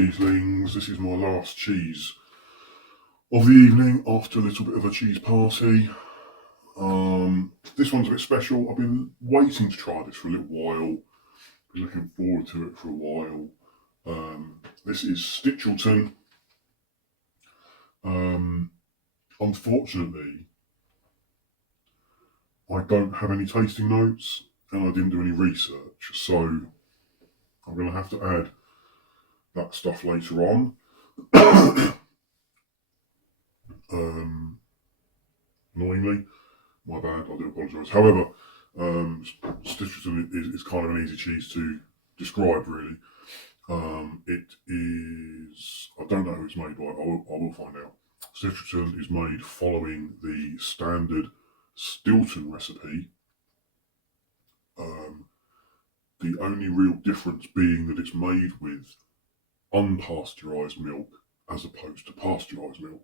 cheeselings. This is my last cheese of the evening after a little bit of a cheese party. This one's a bit special. I've been waiting to try this for a little while. Been looking forward to it for a while. This is Stichelton. Unfortunately, I don't have any tasting notes and I didn't do any research, so I'm going to have to add that stuff later on. Annoyingly, my bad, I do apologise. However, Stichelton is kind of an easy cheese to describe, really. It is, I don't know who it's made by, I will find out. Stichelton is made following the standard Stilton recipe. The only real difference being that it's made with unpasteurised milk as opposed to pasteurised milk.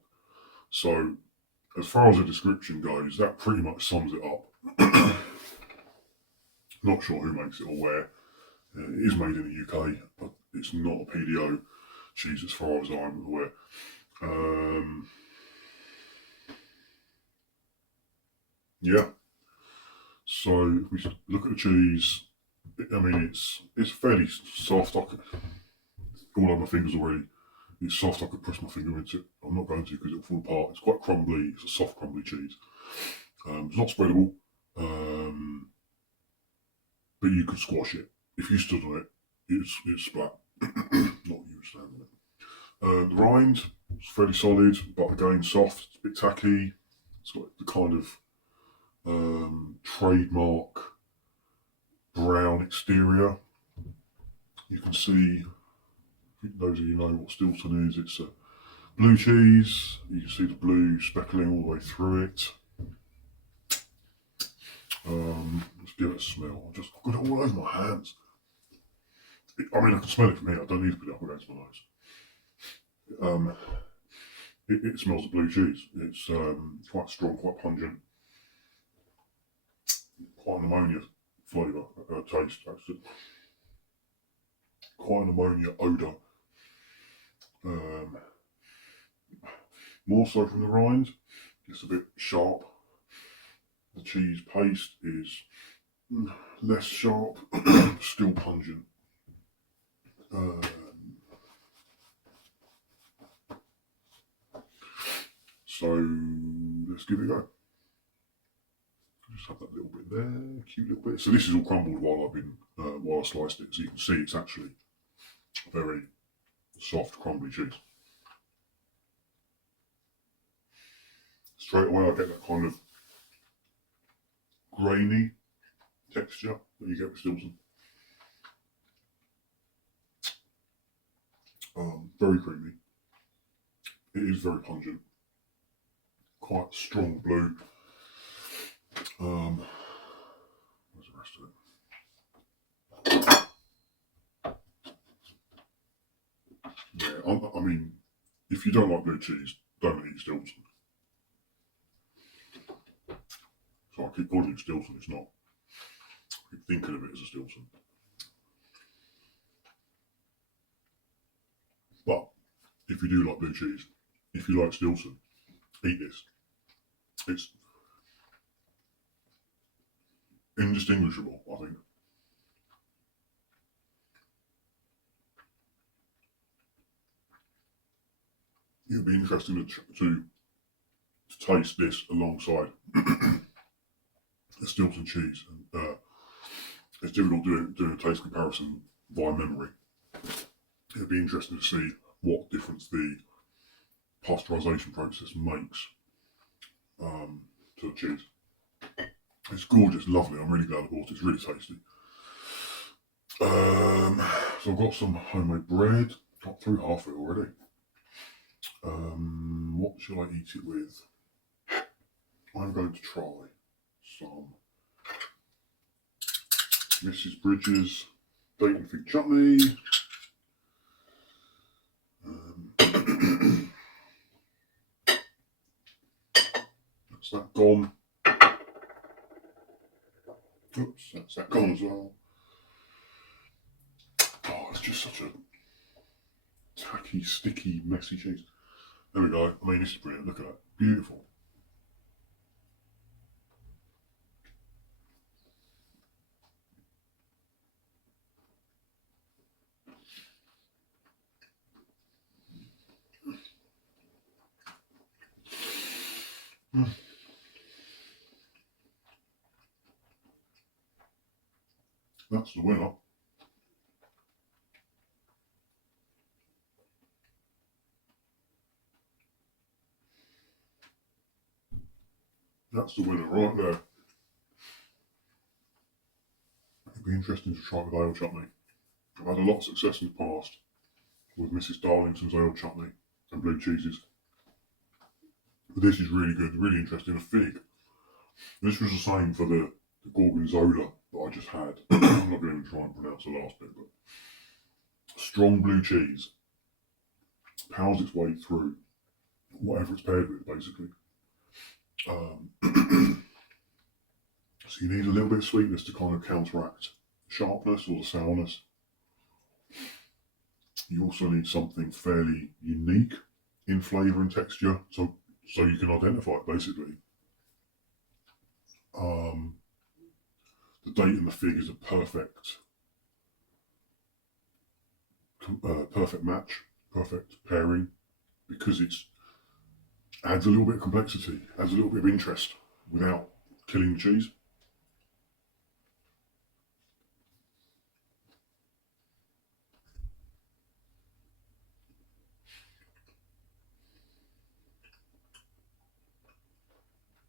So, as far as the description goes, that pretty much sums it up. Not sure who makes it or where. It is made in the UK, but it's not a PDO cheese as far as I'm aware. Yeah. So if we look at the cheese, I mean it's fairly soft. All on my fingers already. It's soft. I could press my finger into it. I'm not going to because it'll fall apart. It's quite crumbly. It's a soft, crumbly cheese. It's not spreadable, but you could squash it if you stood on it. It's splat. Not you stand on it. The rind is fairly solid, but again soft. It's a bit tacky. It's got the kind of trademark brown exterior. You can see, those of you know what Stilton is, it's a blue cheese. You can see the blue speckling all the way through it. Let's give it a smell. I've got it all over my hands. I mean, I can smell it from here. I don't need to put it up against my nose. It smells of blue cheese. It's quite strong, quite pungent. Quite an ammonia flavour, taste actually. Quite an ammonia odour. More so from the rind. It's a bit sharp. The cheese paste is less sharp, still pungent. So let's give it a go. Just have that little bit there, cute little bit. So this is all crumbled while I sliced it, so you can see it's actually very soft, crumbly cheese. Straight away I get that kind of grainy texture that you get with Stilton. Very creamy. It is very pungent. Quite strong blue. Where's the rest of it? Yeah, I mean, if you don't like blue cheese, don't eat Stilton. So I keep calling it Stilton, it's not. I keep thinking of it as a Stilton. But if you do like blue cheese, if you like Stilton, eat this. It's indistinguishable, I think. It would be interesting to taste this alongside the Stilton cheese. It's difficult doing a taste comparison via memory. It would be interesting to see what difference the pasteurisation process makes to the cheese. It's gorgeous, lovely. I'm really glad I bought it. It's really tasty. So I've got some homemade bread. Got through half of it already. What shall I eat it with? I'm going to try some Mrs. Bridges bacon fig chutney. That's that gone. Oops, that's that gone as well. Oh, it's just such a tacky, sticky, messy cheese. There we go. I mean, this is brilliant. Look at that. Beautiful. Mm. That's the winner. That's the winner right there. It'd be interesting to try with ale chutney. I've had a lot of success in the past with Mrs. Darlington's ale chutney and blue cheeses. But this is really good, really interesting. A fig. This was the same for the gorgonzola that I just had. I'm not going to even try and pronounce the last bit, but strong blue cheese powers its way through whatever it's paired with, basically. So you need a little bit of sweetness to kind of counteract sharpness or the sourness. You also need something fairly unique in flavour and texture, so you can identify it, basically. The date and the fig is a perfect match, perfect pairing, because it adds a little bit of complexity, adds a little bit of interest without killing the cheese.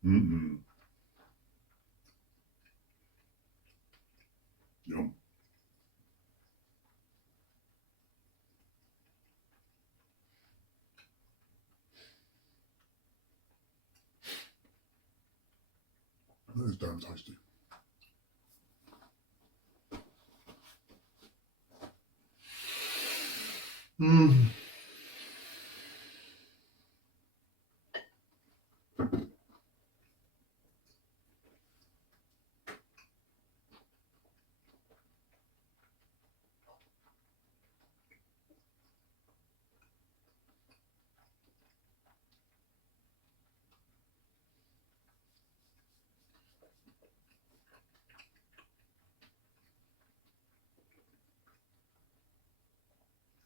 Mm-mm. Yum. That is damn tasty. Mm.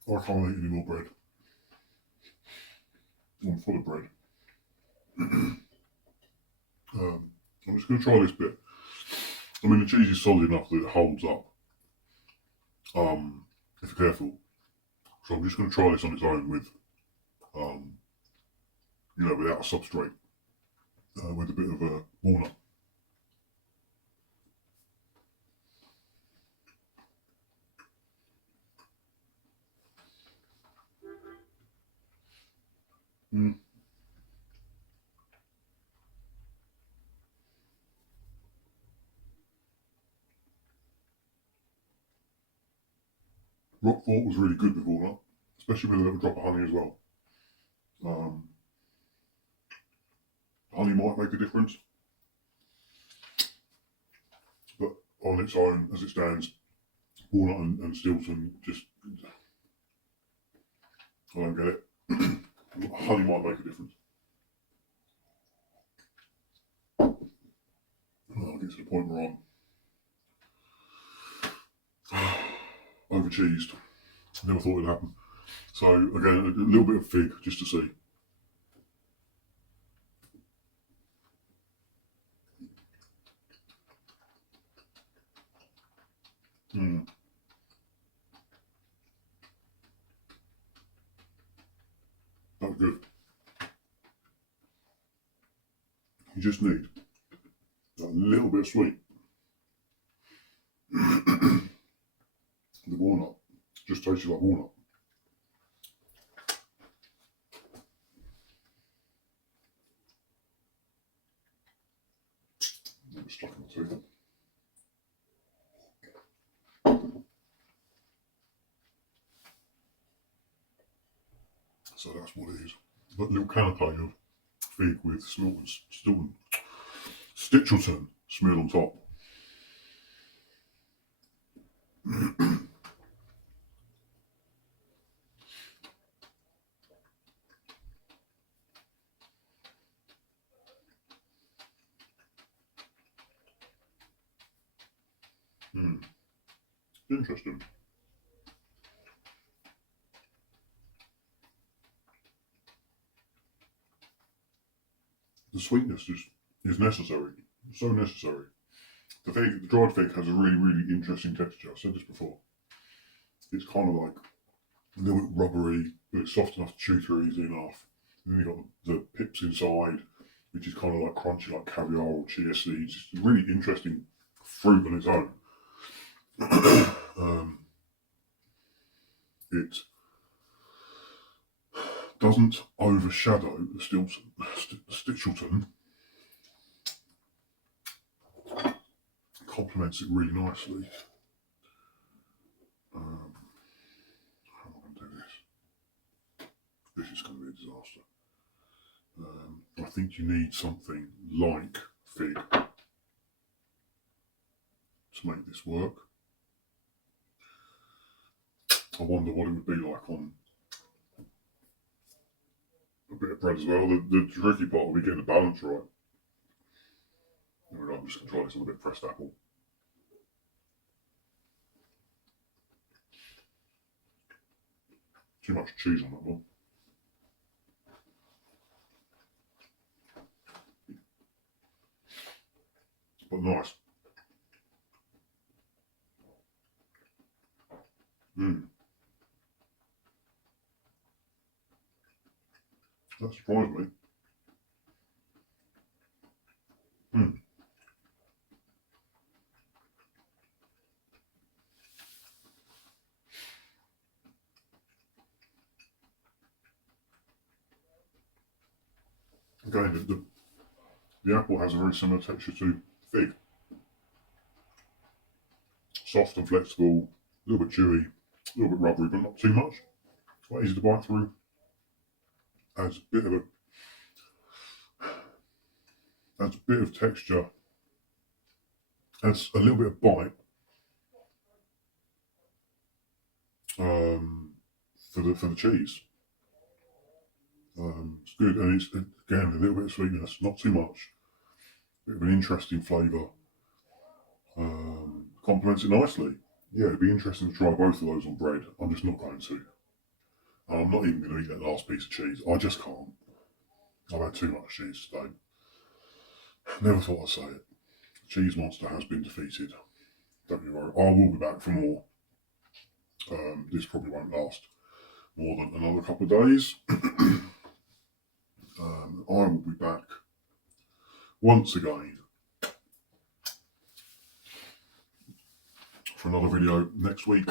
I can't eat any more bread. I'm full of bread. I'm just going to try this bit. I mean, the cheese is solid enough that it holds up, if you're careful. So I'm just going to try this on its own with, without a substrate, with a bit of a walnut. Mm. Roquefort was really good with walnut, especially with a little drop of honey as well. Honey might make a difference, but on its own, as it stands, walnut and Stilton just, I don't get it. Honey might make a difference. I'll get to the point where I'm over cheesed. Never thought it'd happen. So again, a little bit of fig just to see. Mm. That's good. You just need a little bit of sweet. The walnut just tastes like walnut. It's stuck in my teeth. So that's what it is. A little canapé of fig with Stichelton smeared on top. Interesting. The sweetness is necessary. So necessary. The dried fig has a really, really interesting texture. I've said this before. It's kind of like a little bit rubbery, but it's soft enough to chew through easily enough. And then you've got the pips inside, which is kind of like crunchy, like caviar or chia seeds. It's a really interesting fruit on its own. It doesn't overshadow the Stichelton. Complements it really nicely. How am I going to do this? This is going to be a disaster. I think you need something like fig to make this work. I wonder what it would be like on a bit of bread as well. The tricky part will be getting the balance right. I'm just going to try this on a bit of pressed apple. Too much cheese on that one. But nice. That surprised me. Again, the apple has a very similar texture to fig. Soft and flexible, a little bit chewy, a little bit rubbery, but not too much. Quite easy to bite through. Adds a bit of texture. Adds a little bit of bite. For the cheese. It's good, and it's again a little bit of sweetness, not too much. Bit of an interesting flavour. Complements it nicely. Yeah, it'd be interesting to try both of those on bread. I'm just not going to. I'm not even going to eat that last piece of cheese. I just can't. I've had too much cheese today. Never thought I'd say it. The cheese monster has been defeated. Don't you worry. I will be back for more. This probably won't last more than another couple of days. I will be back once again for another video next week.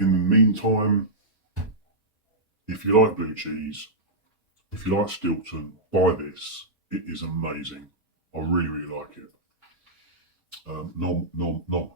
In the meantime, if you like blue cheese, if you like Stilton, buy this. It is amazing. I really, really like it. Nom, nom, nom.